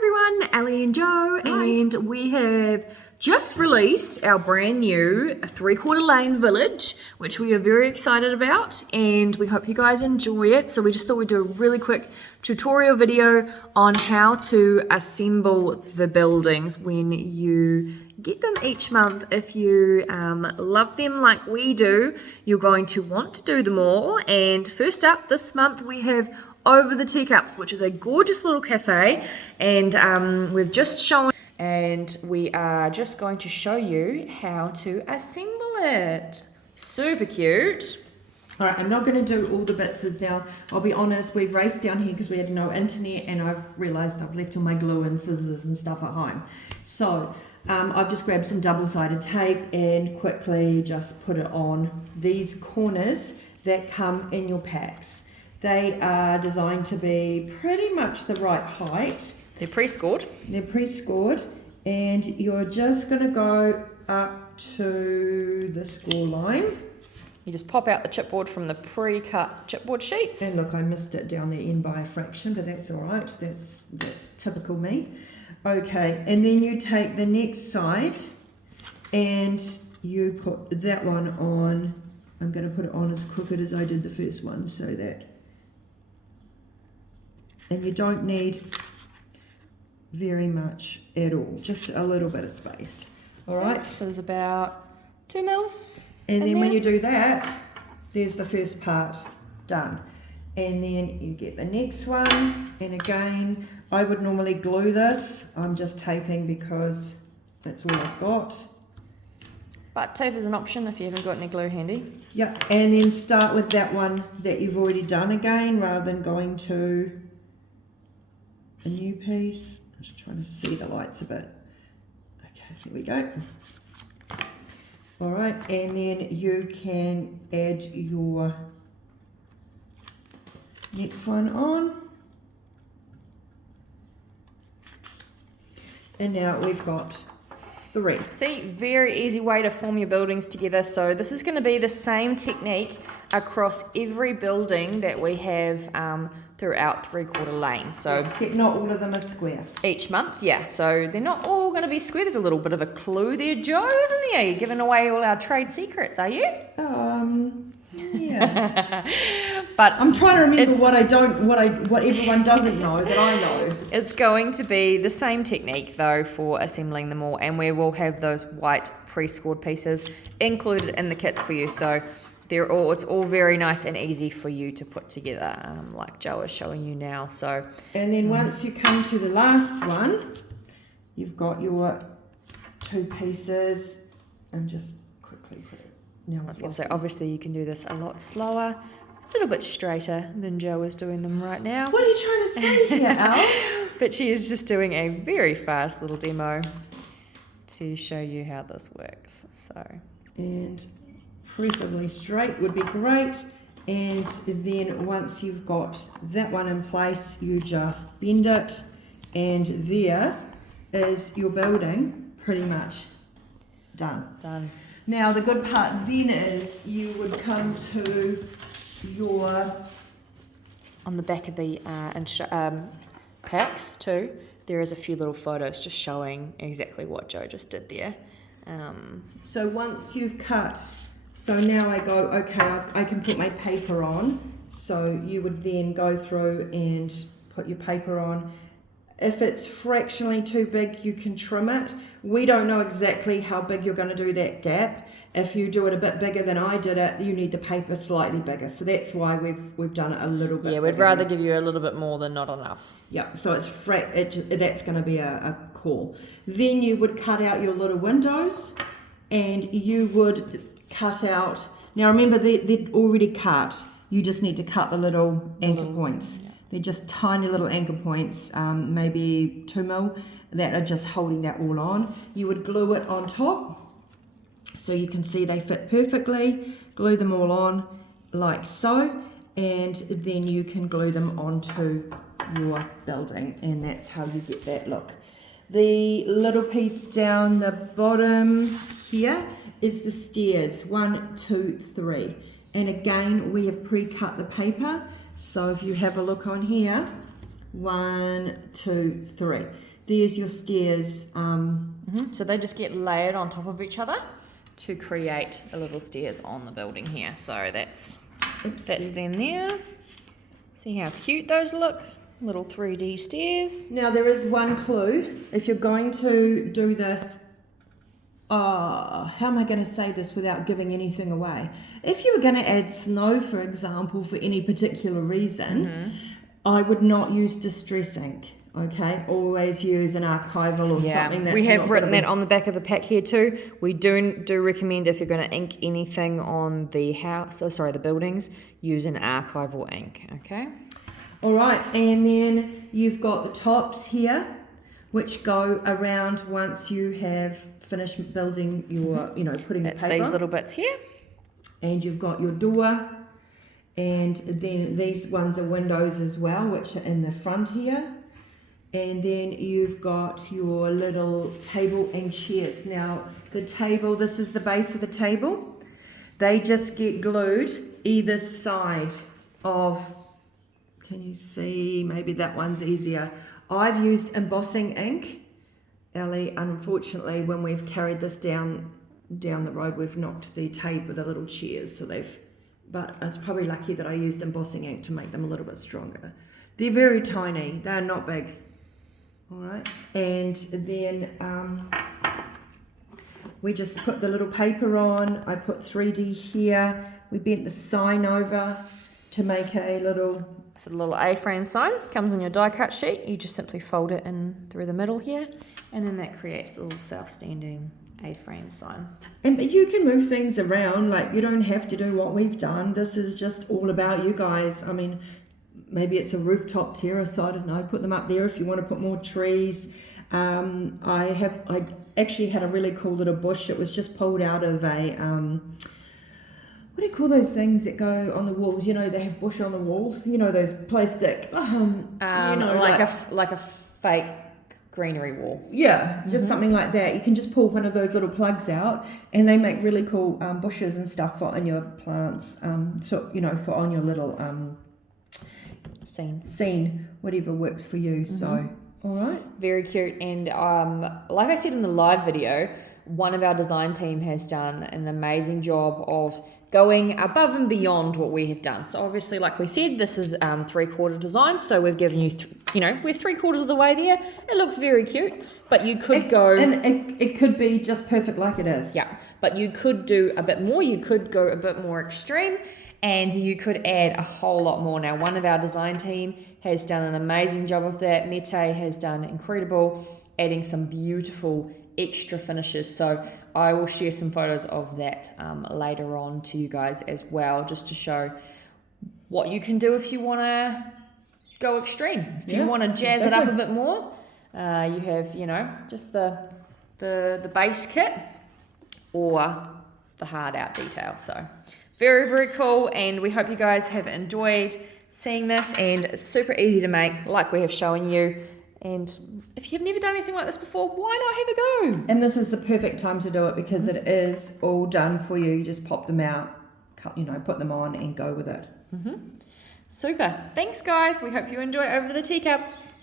everyone, Ali and Joe. Hi. And we have just released our brand new 3/4 lane village, which we are very excited about, and we hope you guys enjoy it. So we just thought we'd do a really quick tutorial video on how to assemble the buildings when you get them each month. If you love them like we do, you're going to want to do them all. And first up this month we have Over the Teacups, which is a gorgeous little cafe, and we've just shown, and we are just going to show you how to assemble it. Super cute. All right, I'm not going to do all the bits as now. I'll be honest, we've raced down here because we had no internet, and I've realised I've left all my glue and scissors and stuff at home. So I've just grabbed some double-sided tape and quickly just put it on these corners that come in your packs. They are designed to be pretty much the right height. They're pre-scored. They're pre-scored, and you're just going to go up to the score line. You just pop out the chipboard from the pre-cut chipboard sheets. And look, I missed it down the end by a fraction, but that's all right. That's typical me. Okay, and then you take the next side and you put that one on. I'm going to put it on as crooked as I did the first one, so that. And you don't need very much at all, just a little bit of space. All right. So there's about 2 mils. And then when you do that, there's the first part done. And then you get the next one. And again, I would normally glue this. I'm just taping because that's all I've got. But tape is an option if you haven't got any glue handy. Yep. And then start with that one that you've already done again, rather than going to a new piece. I'm just trying to see the lights a bit. Okay, here we go. All right, and then you can add your next one on. And now we've got 3. See, very easy way to form your buildings together. So this is going to be the same technique across every building that we have throughout 3/4 lane. So except not all of them are square. Each month, yeah. So they're not all going to be square. There's a little bit of a clue there, Joe, isn't there? You're giving away all our trade secrets, are you? Yeah. But I'm trying to remember what everyone doesn't know that I know. It's going to be the same technique though for assembling them all, and we will have those white pre-scored pieces included in the kits for you. So it's all very nice and easy for you to put together, like Joe is showing you now. So, and then once you come to the last one, you've got your 2 pieces, and just quickly put it. Now, I was going to say, obviously you can do this a lot slower, a little bit straighter than Joe is doing them right now. What are you trying to say here, Al? But she is just doing a very fast little demo to show you how this works. So, and preferably straight would be great. And then once you've got that one in place, you just bend it, and there is your building pretty much done. Now the good part then is you would come to your, on the back of the packs too, there is a few little photos just showing exactly what Joe just did there. So once you've cut, so now I go, okay, I can put my paper on. So you would then go through and put your paper on. If it's fractionally too big, you can trim it. We don't know exactly how big you're going to do that gap. If you do it a bit bigger than I did it, you need the paper slightly bigger. So that's why we've done it a little bit. Yeah, we'd rather give you a little bit more than not enough. Yeah, so it's that's going to be a call. Then you would cut out your little windows, and you would cut out. Now remember, they're already cut. You just need to cut the little anchor points. Yeah. They're just tiny little anchor points, maybe 2 mil, that are just holding that all on. You would glue it on top, so you can see they fit perfectly. Glue them all on like so, and then you can glue them onto your building, and that's how you get that look. The little piece down the bottom here is the stairs, 1, 2, 3. And again, we have pre-cut the paper. So if you have a look on here, 1, 2, 3. There's your stairs. So they just get layered on top of each other to create a little stairs on the building here. So that's them there. See how cute those look? Little 3D stairs. Now there is one clue. If you're going to do this, how am I going to say this without giving anything away? If you were going to add snow, for example, for any particular reason, I would not use distress ink. Okay, always use an archival or something that's we have not written gonna that on the back of the pack here too. We do recommend if you're going to ink anything on the the buildings, use an archival ink. Okay. All right, and then you've got the tops here, which go around once you have finished building your, putting That's the paper. these little bits here. And you've got your door, and then these ones are windows as well, which are in the front here. And then you've got your little table and chairs. Now, the table, this is the base of the table. They just get glued either side of, can you see? Maybe that one's easier. I've used embossing ink. Ellie, unfortunately, when we've carried this down the road, we've knocked the table with the little chairs. But it's probably lucky that I used embossing ink to make them a little bit stronger. They're very tiny. They're not big. All right, and then we just put the little paper on. I put 3D here. We bent the sign over to make a little... It's a little A-frame sign. It comes on your die cut sheet. You just simply fold it in through the middle here, and then that creates a little self-standing A-frame sign. And but you can move things around. Like, you don't have to do what we've done. This is just all about you guys. I mean, maybe it's a rooftop terrace, I don't know, put them up there if you want to put more trees. I actually had a really cool little bush. It was just pulled out of a, what do you call those things that go on the walls? They have bush on the walls, those plastic, like a fake greenery wall. Yeah, just something like that. You can just pull one of those little plugs out, and they make really cool bushes and stuff for on your plants, for on your little... scene, whatever works for you. So, all right, very cute. And like I said in the live video, one of our design team has done an amazing job of going above and beyond what we have done. So obviously, like we said, this is 3/4 design, so we've given you we're 3/4 of the way there. It looks very cute, but you could it could be just perfect like it is. Yeah, but you could do a bit more. You could go a bit more extreme, and you could add a whole lot more. Now, one of our design team has done an amazing job of that. Mete has done incredible, adding some beautiful extra finishes. So I will share some photos of that later on to you guys as well, just to show what you can do if you want to go extreme. If you want to jazz it up a bit more, you have, just the base kit or the hard out detail. So very, very cool, and we hope you guys have enjoyed seeing this, and it's super easy to make like we have shown you. And if you've never done anything like this before, why not have a go? And this is the perfect time to do it because it is all done for you. You just pop them out, put them on and go with it. Super. Thanks, guys. We hope you enjoy over the teacups.